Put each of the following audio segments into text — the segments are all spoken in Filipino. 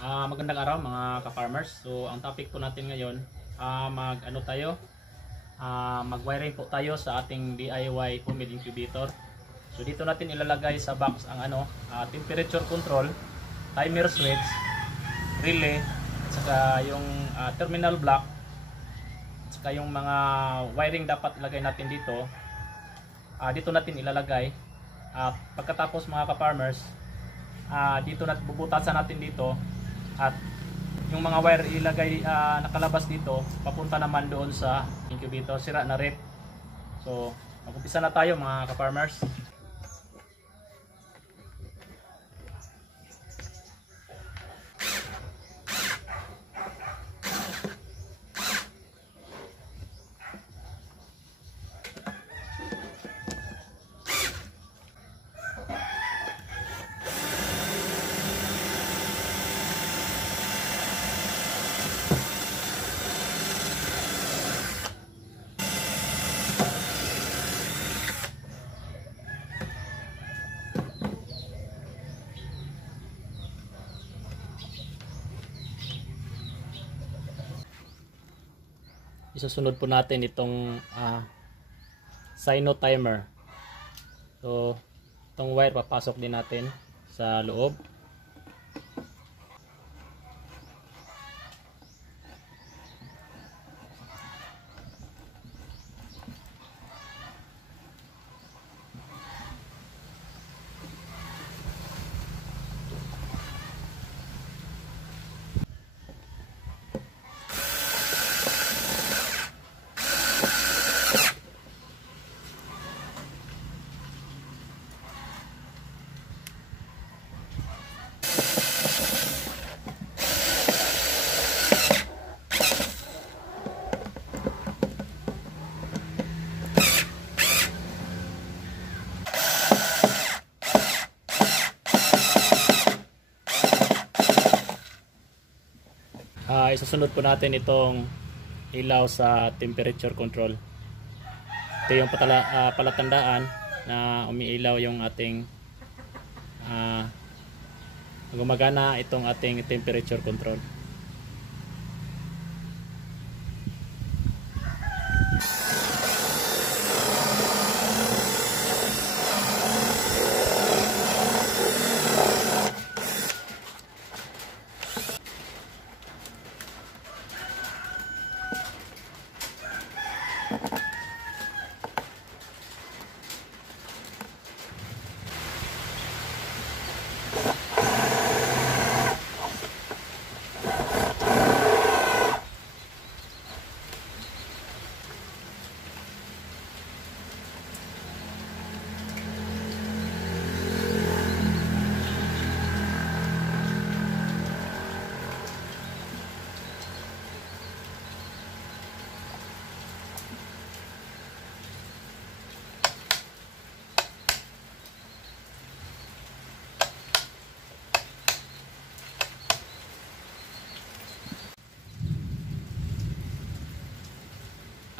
Magandang araw mga ka-farmers. So ang topic po natin ngayon, mag-wiring po tayo sa ating DIY homemade incubator. So dito natin ilalagay sa box ang temperature control, timer switch, relay, at saka yung terminal block, at saka yung mga wiring dapat ilagay natin dito. Dito natin ilalagay. Pagkatapos mga ka-farmers, dito natin bubutasan natin dito, at yung mga wire ilagay nakalabas dito papunta naman doon sa incubator, sira na rep. So mag-umpisa na tayo mga ka-farmers. Isusunod po natin itong Sino timer. So itong wire papasok din natin sa loob. Isusunod po natin itong ilaw sa temperature control. Ito yung palatandaan na umiilaw yung ating gumagana itong ating temperature control.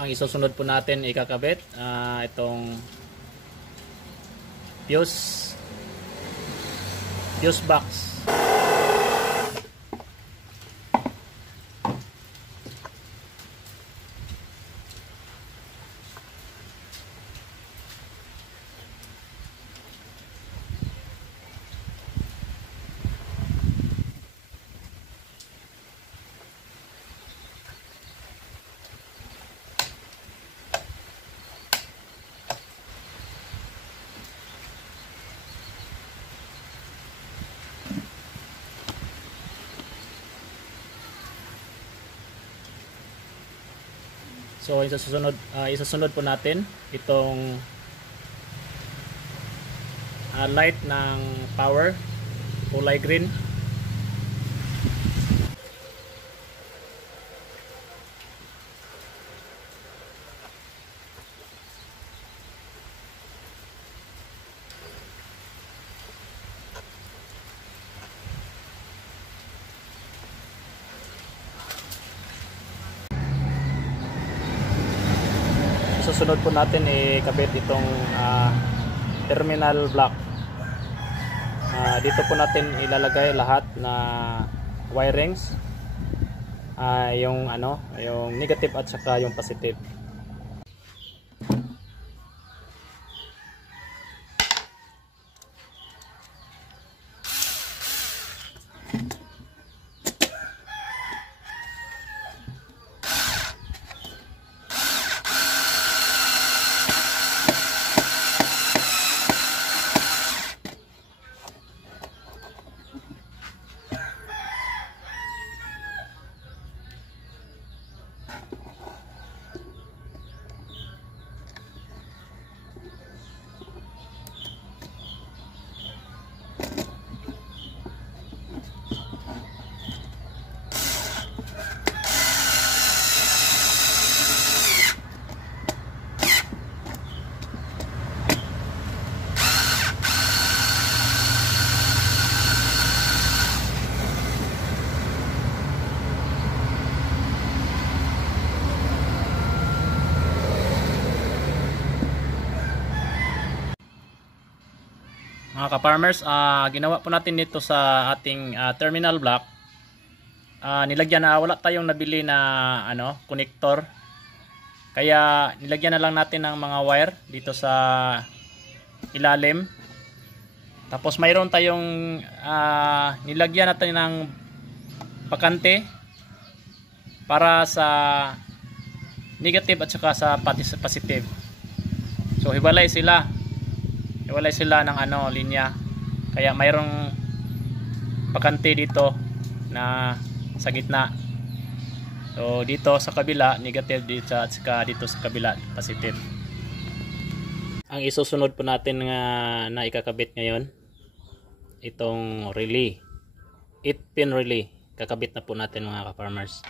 Ang isusunod po natin ikakabit itong fuse box. So isusunod po natin itong light ng power, kulay green. Susunod po natin ikabit itong terminal block. Dito po natin ilalagay lahat na wirings, yung ano, yung negative at saka yung positive. Mga ka-farmers, ginawa po natin dito sa ating terminal block. Nilagyan na, wala tayong nabili na ano, connector. Kaya nilagyan na lang natin ng mga wire dito sa ilalim. Tapos mayroon tayong nilagyan natin ng bakante para sa negative at saka sa positive. So hiwalay sila ng ano, linya. Kaya mayroong bakante dito na sa gitna. So dito sa kabila negative, dito at saka dito sa kabila positive. Ang isusunod po natin na ikakabit ngayon, itong relay, 8-pin relay. Kakabit na po natin mga ka-farmers.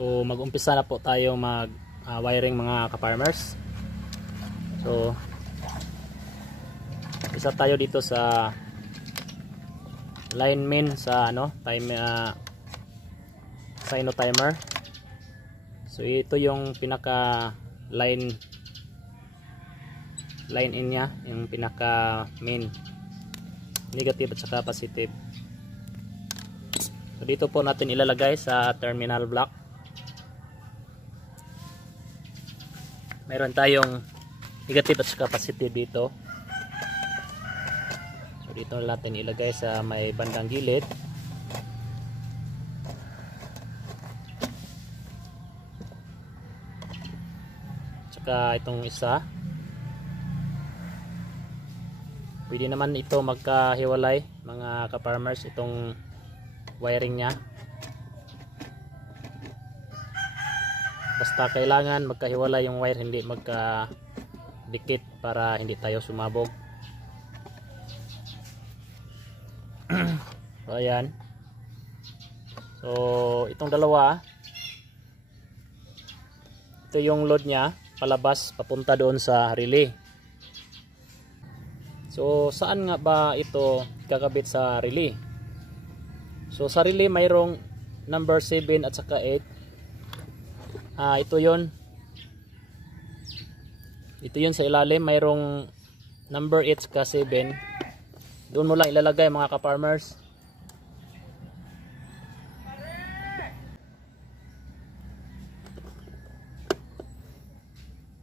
So mag-umpisa na po tayo wiring mga ka-farmers. So isa tayo dito sa line main sa ano, sino timer. So ito yung pinaka line in nya, yung pinaka main, negative at saka positive. So dito po natin ilalagay sa terminal block. Meron tayong negative at saka positive dito. So dito natin ilagay sa may bandang gilid. Tsaka itong isa. Pwede naman ito magkahiwalay mga ka-farmers, itong wiring nya. Basta kailangan magkahiwalay yung wire, hindi magkadikit para hindi tayo sumabog. So ayan. So itong dalawa, ito yung load nya palabas papunta doon sa relay. So saan nga ba ito kakabit sa relay? So sa relay mayroong number 7 at saka 8. Ito yun sa ilalim, mayroong number 8 ka 7. Doon mo lang ilalagay mga ka-farmers.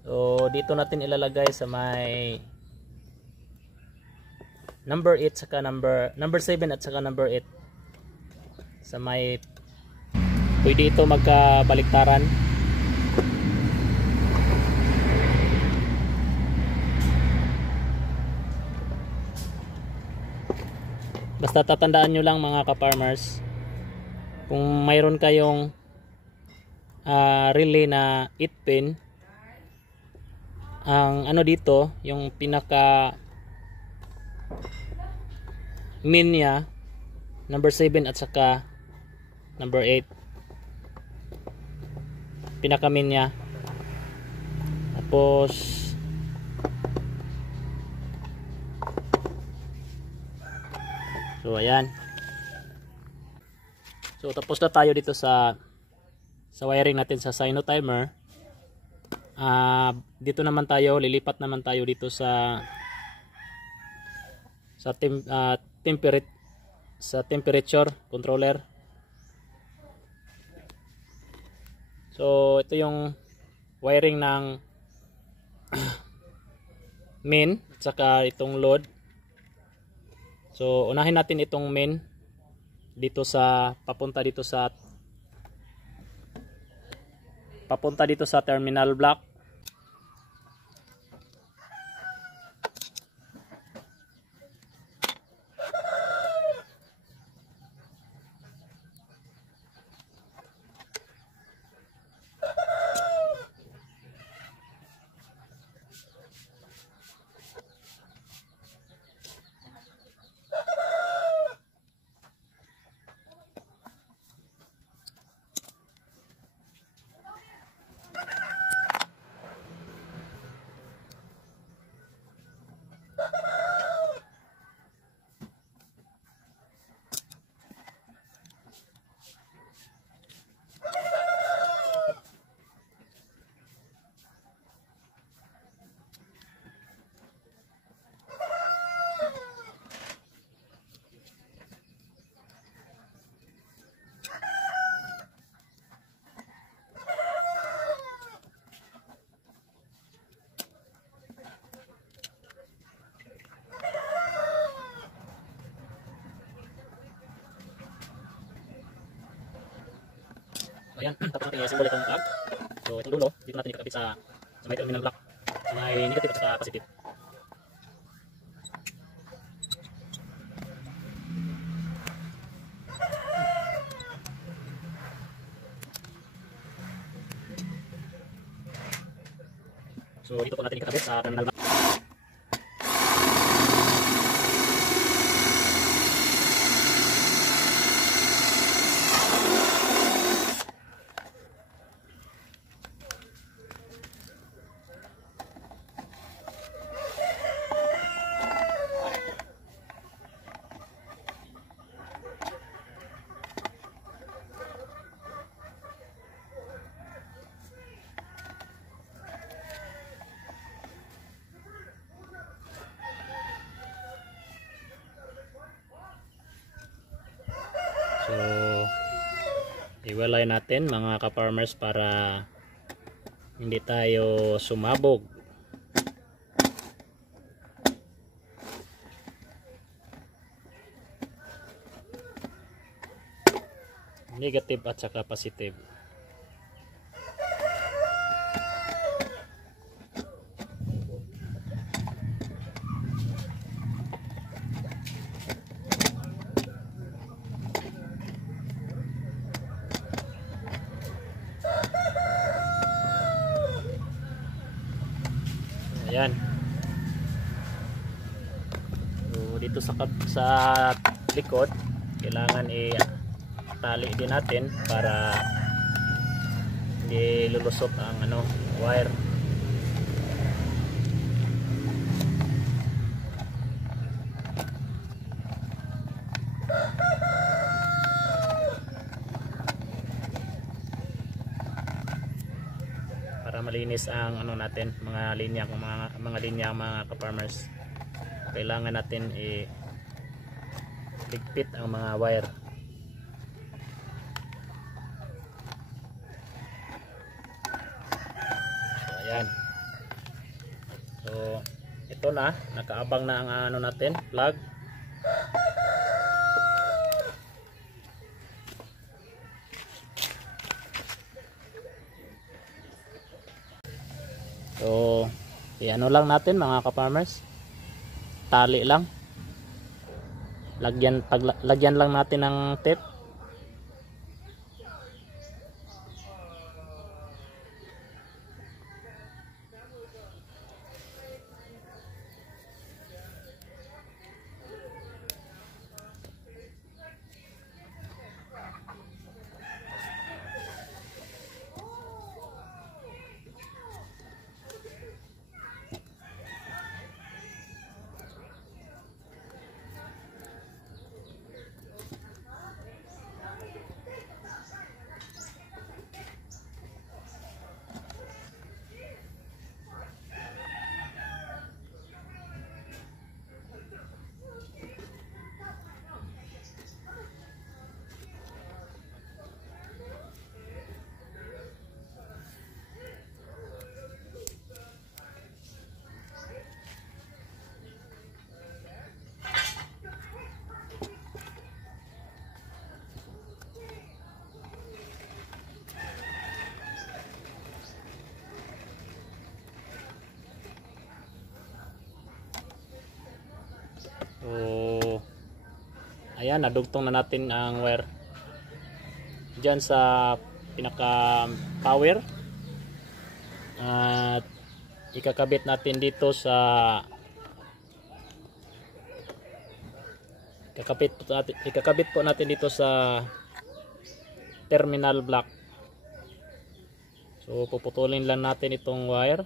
So dito natin ilalagay sa may number 8 saka number 7 at saka number 8. Sa may, pwede ito magkabaliktaran. Basta tatandaan nyo lang mga ka-farmers, kung mayroon kayong relay na 8-pin, ang ano dito, yung pinaka min nya, number 7 at saka number 8. pinakamin niya. Tapos so ayan. So tapos na tayo dito sa wiring natin sa Sino timer. Dito naman tayo, lilipat naman tayo dito sa temperature controller. So ito yung wiring ng main at saka itong load. So unahin natin itong main dito sa papunta dito sa terminal block. Ayan, tapos natin i-symbol itong plug. So itong dulo, dito natin ikakabit sa may terminal block. Sa may negative at sa positive. So dito po natin ikakabit sa terminal block. So iwalay natin mga ka-farmers para hindi tayo sumabog. Negative at saka positive. Ayan. So dito sa likod kailangan i-tali din natin para hindi lulusot ang wire. Para malinis ang natin, mga linya mga ka-farmers. Kailangan natin i-ligpit ang mga wire. So ayan. So ito na, nakaabang na ang natin, plug. So, lang natin mga ka-farmers. Tali lang. Lagyan lang natin ng tape. ayan, nadugtong na natin ang wire dyan sa pinaka power, at ikakabit natin dito sa ikakabit po natin dito sa terminal block. So puputulin lang natin itong wire,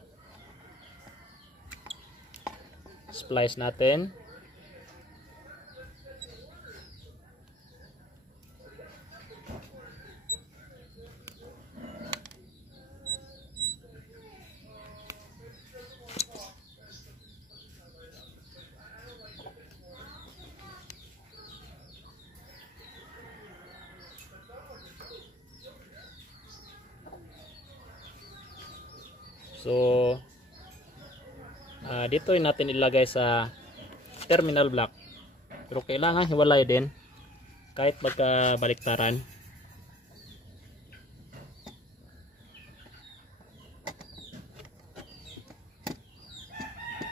splice natin. So dito natin ilagay sa terminal block, pero kailangan hiwalay din kahit magkabaliktaran.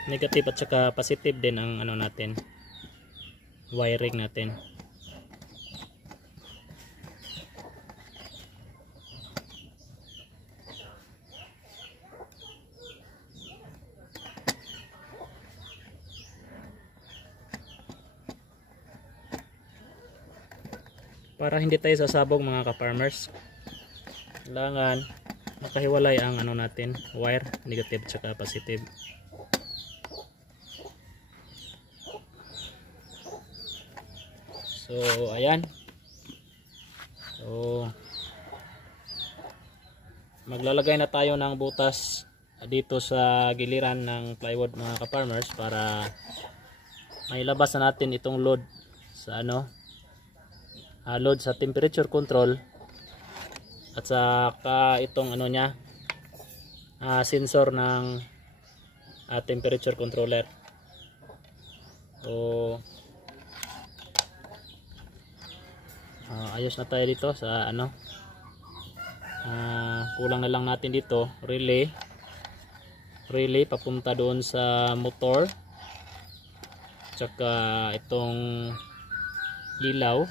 Negative at saka positive din ang ano natin, wiring natin. Para hindi tayo sasabog mga ka-farmers, kailangan makahiwalay ang ano natin, wire, negative at positive. So ayan, so maglalagay na tayo ng butas dito sa giliran ng plywood mga ka-farmers para mailabas na natin itong load sa ano, load sa temperature control at saka itong ano nya, sensor ng temperature controller. So ayos na tayo dito sa ano, kulang na lang natin dito relay papunta doon sa motor, tsaka itong ilaw,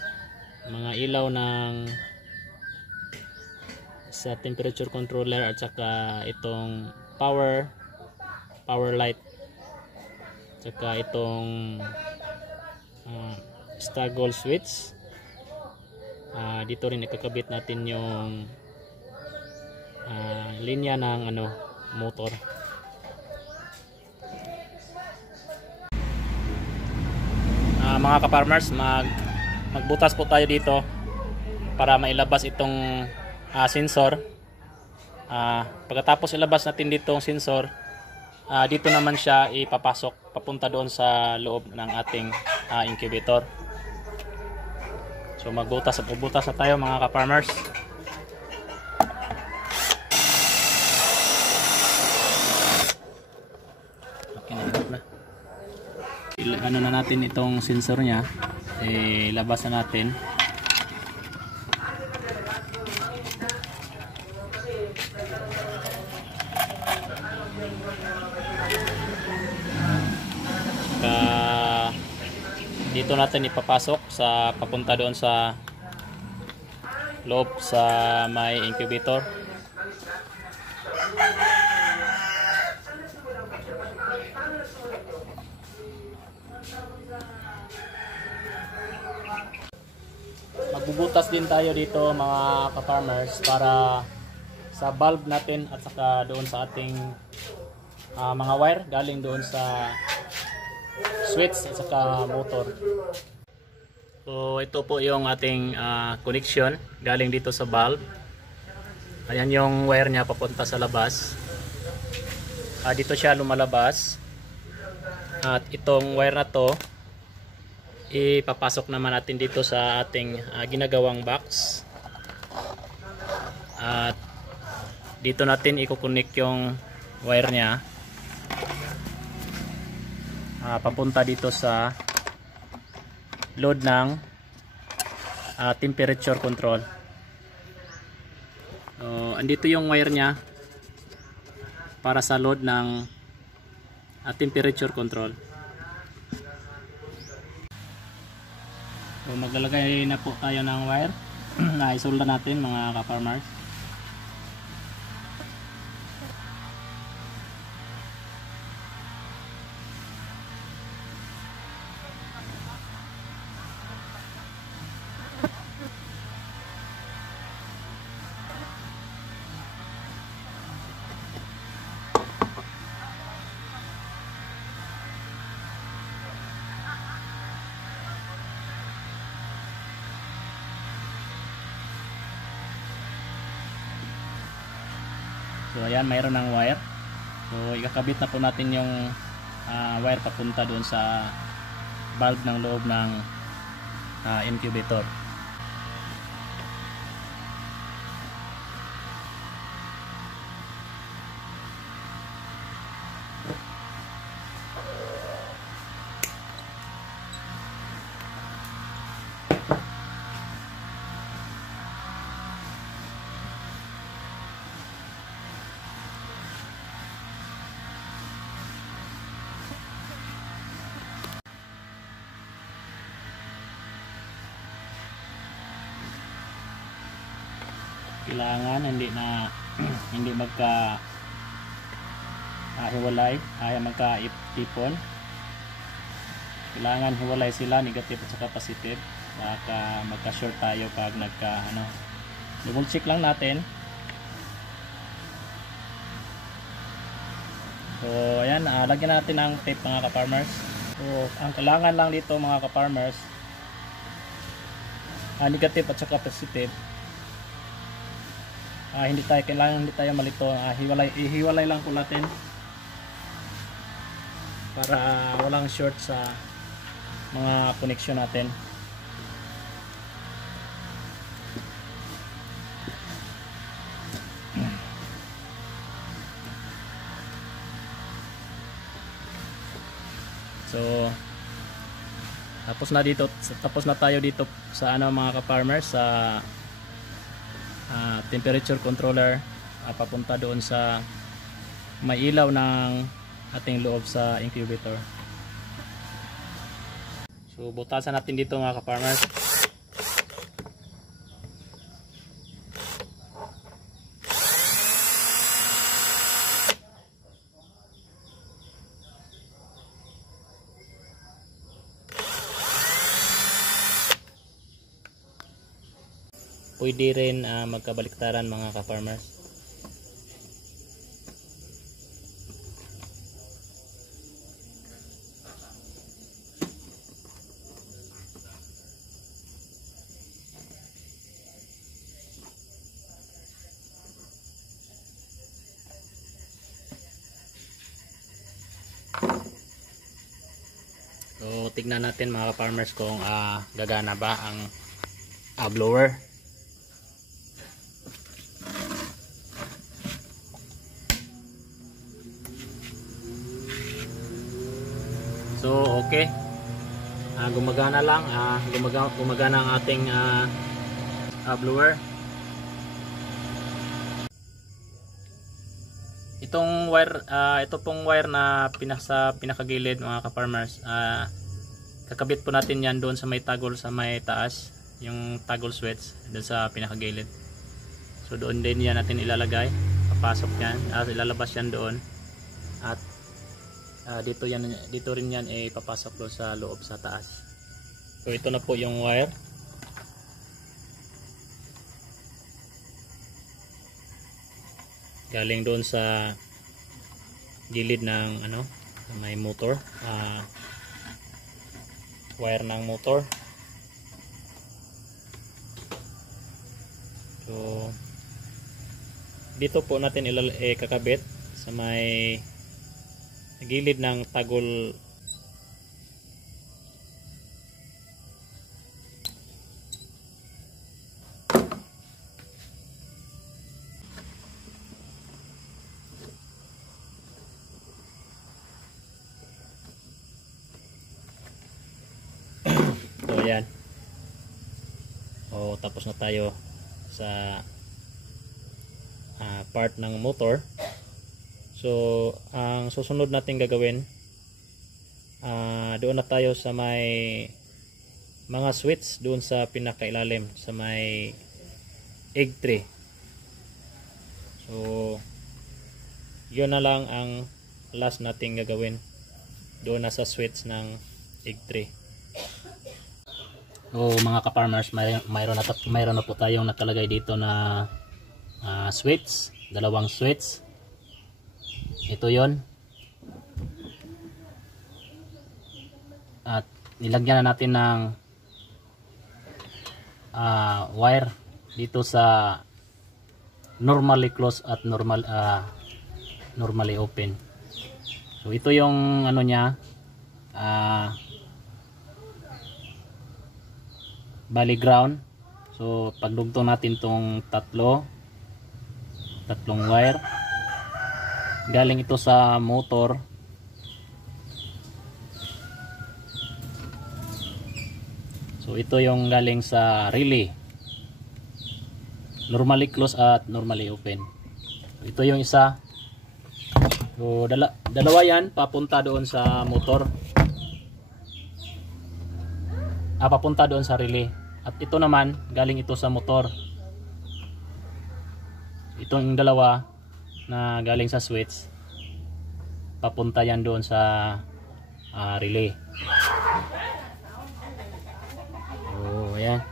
mga ilaw ng sa temperature controller, at saka itong power light, tsaka itong toggle switch. Dito rin ikakabit natin yung linya ng ano, motor. Mga ka-farmers, magbutas po tayo dito para mailabas itong sensor. Pagkatapos ilabas natin dito ang sensor, dito naman siya ipapasok papunta doon sa loob ng ating incubator. So magbutas na tayo mga ka-farmers. Okay na. Ano na natin itong sensor nya, labas na natin. Dito natin ipapasok sa papunta doon sa loob sa may incubator. Magbubutas din tayo dito mga ka-farmers para sa valve natin at saka doon sa ating mga wire galing doon sa switch at saka motor. So ito po yung ating connection galing dito sa valve. Ayan yung wire nya papunta sa labas. Dito siya lumalabas. At itong wire na to ipapasok naman natin dito sa ating ginagawang box. At dito natin i-connect yung wire nya papunta dito sa load ng temperature control. Andito yung wire nya para sa load ng temperature control. So maglalagay na po tayo ng wire na isolda natin mga ka-farmers. So ayan, mayroon ng wire. So ikakabit na po natin yung wire papunta doon sa valve ng loob ng incubator. Kailangan hindi magka hiwalay, ay magka-ipon. Kailangan hiwalay sila, negative at saka positive. Baka magka-short tayo pag double check lang natin. So ayan, lagyan natin ng tape mga ka-farmers. So ang kailangan lang dito mga ka-farmers, negative at saka positive. Hindi tayo malito. Hiwalay lang po natin para walang short sa mga connection natin. So tapos na tayo dito sa mga ka-farmers sa temperature controller, papunta doon sa may ilaw ng ating loob sa incubator. So butasan natin dito mga ka-farmers. Pwede rin magkabaliktaran mga ka-farmers. So tignan natin mga ka-farmers kung gagana ba ang blower. So okay, gumagana lang, gumagana ang ating blower. Itong wire, ito pong wire na sa pinakagilid mga ka-farmers, kakabit po natin yan doon sa may toggle sa may taas, yung toggle switch doon sa pinakagilid. So doon din yan natin ilalagay, papasok yan, ilalabas yan doon, at dito rin yan papasok doon sa loob sa taas. So ito na po yung wire. Galing doon sa gilid ng may motor, wire ng motor. So dito po natin kakabit sa may gilid ng toggle. So yan. Tapos na tayo sa part ng motor. So ang susunod natin gagawin, doon na tayo sa may mga switch doon sa pinakailalim sa may egg tray. So yun na lang ang last nating gagawin doon na sa switch ng egg tray. So mga ka-farmers, mayroon na po tayong nakalagay dito na switch, dalawang switch. Ito yon. At nilagyan na natin ng wire dito sa normally closed at normally open. So ito yung ano niya, bali ground. So pagdugtong natin tong tatlong wire, galing ito sa motor. So ito yung galing sa relay, normally closed at normally open. So, ito yung isa. So dalawa yan papunta doon sa motor, papunta doon sa relay. At ito naman galing ito sa motor. Itong dalawa na galing sa switch, papunta yan doon sa relay. So ayan.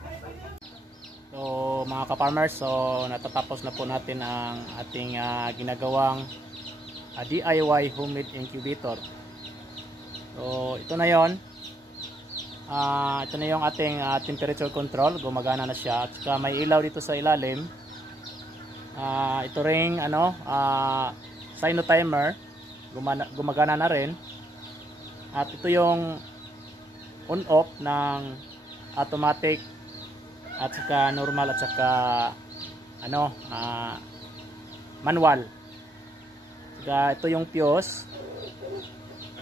So mga ka-farmers, so natatapos na po natin ang ating ginagawang DIY homemade incubator. So ito na yon. Ito na yung ating temperature control, gumagana na siya. At saka may ilaw dito sa ilalim. Ito ring sino timer, gumagana na rin. At ito yung on off ng automatic at saka normal at saka manual. Saka ito yung fuse.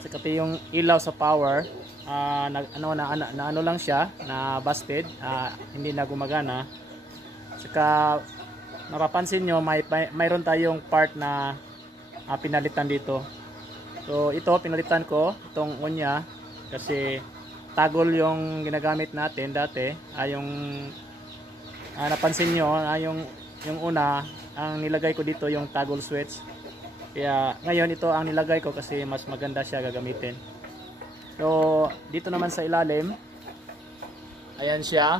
Saka ito yung ilaw sa power. Na lang siya, na busted, hindi na gumagana. Saka mapapansin nyo, mayroon tayong part na pinalitan dito. So ito pinalitan ko, itong unya, kasi tagol yung ginagamit natin dati. Yung napansin nyo, yung una, ang nilagay ko dito yung toggle switch. Kaya ngayon ito ang nilagay ko kasi mas maganda siya gagamitin. So dito naman sa ilalim, ayan siya,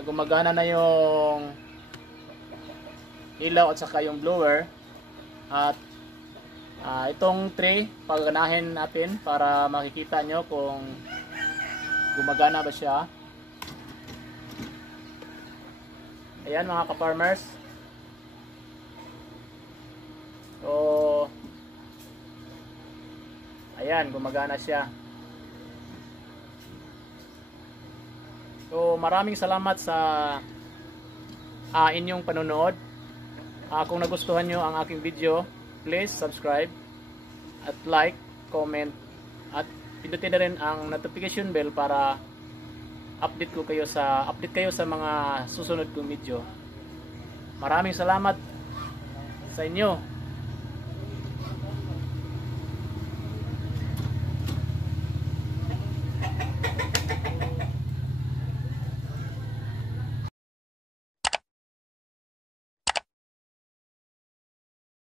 gumagana na yung ilaw at saka yung blower. At itong tray, paganahin natin para makikita nyo kung gumagana ba siya. Ayan mga ka-farmers. So ayan, gumagana siya. So maraming salamat sa inyong panonood. Kung nagustuhan nyo ang aking video, please subscribe at like, comment, at pindutin na rin ang notification bell para update kayo sa mga susunod kong video. Maraming salamat sa inyo.